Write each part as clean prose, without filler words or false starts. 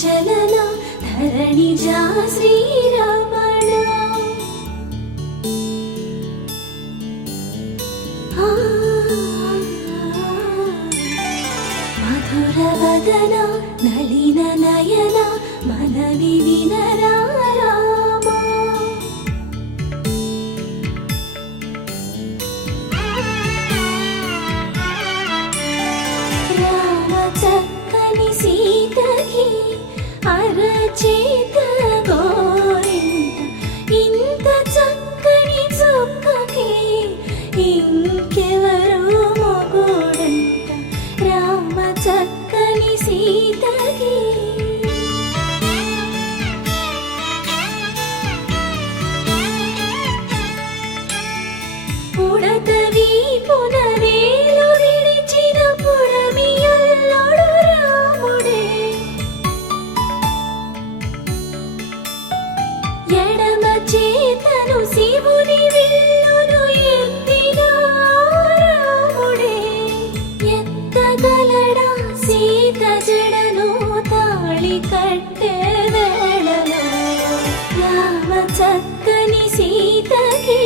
చలన ధరణిజా శ్రీరమణ మధుర వదన నళిన నయన మనవి వినరా రామా రామ చక్కని సీతకి అరచేత గోరింట ఇంత చక్కని చుక్కకి ఇంకెవరు మొగుడంట రామ చక్కని సీతకి పుడతవి పునవేలు విడిచిన పుడమియల్లుడు రాముడే ఎడమ చేతను శివుని విల్లును ఎత్తిన రాముడే ఎత్తగలడా సీత జడను తాళి కట్టే వేళలో రామ చక్కని సీతకి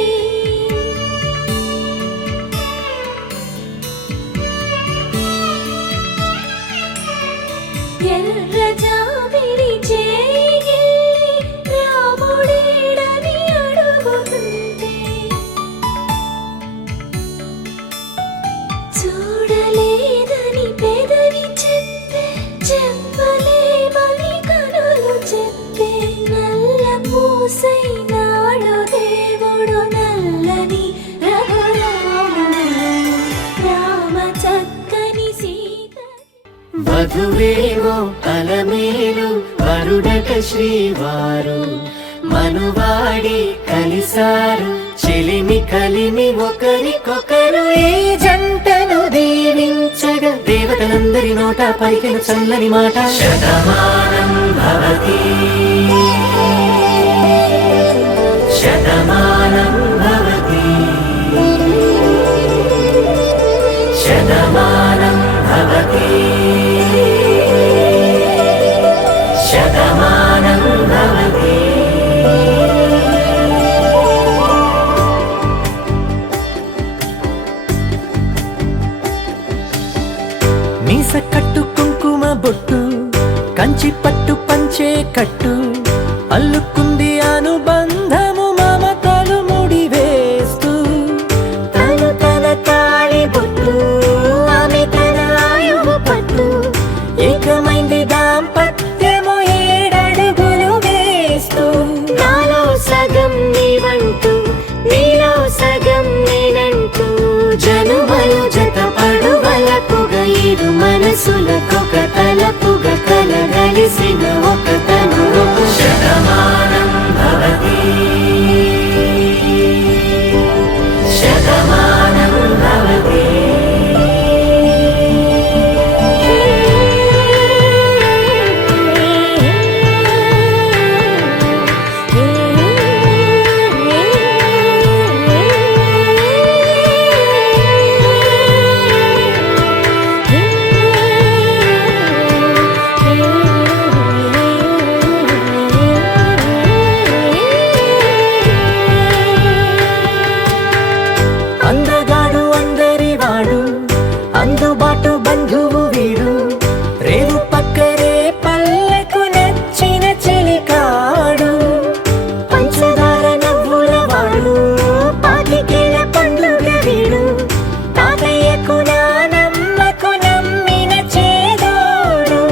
ఎర్ర జాబిలి చేయి రాముడేడని అడుగుతుంటే చూడలేదని పెదవి చెప్పే చెప్పలేమని కనులు చెప్పే నల్ల పూసైనాడు దేవుడు నల్లని రఘురాముడు రామ చక్కని సీత వధువేమో అలమేలు వరుడట శ్రీవారు మనువాడి కలిసారు చెలిమి కలిమి ఒకరికొకరు ఈ జంటను దీవించగా దేవతలందరి నోట పలికిన చల్లని మాట శతమానం భవతి శతమానం భవతి శతమానం భవతి శతమానం భవతి మీస కట్టు కుంకుమ బొట్టు కంచి పట్టు పంచే కట్టు అల్లుకుంది అనుబంధము మమతలు ముడి వేస్తూ తను తన తాళి బొట్టు ఆమె తన ఆయువు పట్టు ఏకమైంది దాంపత్యము ఏడడుగులు వేస్తూ నాలో సగం నీవంటూ నీలో సగం నేనంటూ జనుమలు జత పడువలపుగ ఇరు మనసులకొక తలపుగ కలగలిసిన ఒక తను శతమానం భవతి శతమానం భవతి అందగాడు అందరివాడు అందుబాటు బంధువు వీడు రేవు పక్కరే పల్లెకు నచ్చిన చెలికాడు పంచదార నవ్వుల వాడు పాతికేల పండ్లుగ వీడు తాతయ్యకు నానమ్మకు నమ్మిన చేదోడు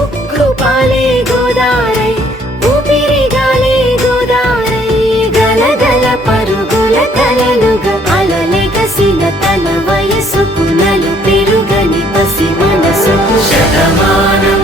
ఉక్కు పాలే గోదారై ఊపిరి గాలే గోదారై గలగల పరుగుల కలలుగా అలలెగసిన తన వయసుకు నలు పెరుగని పసి మనసుకు శతమానం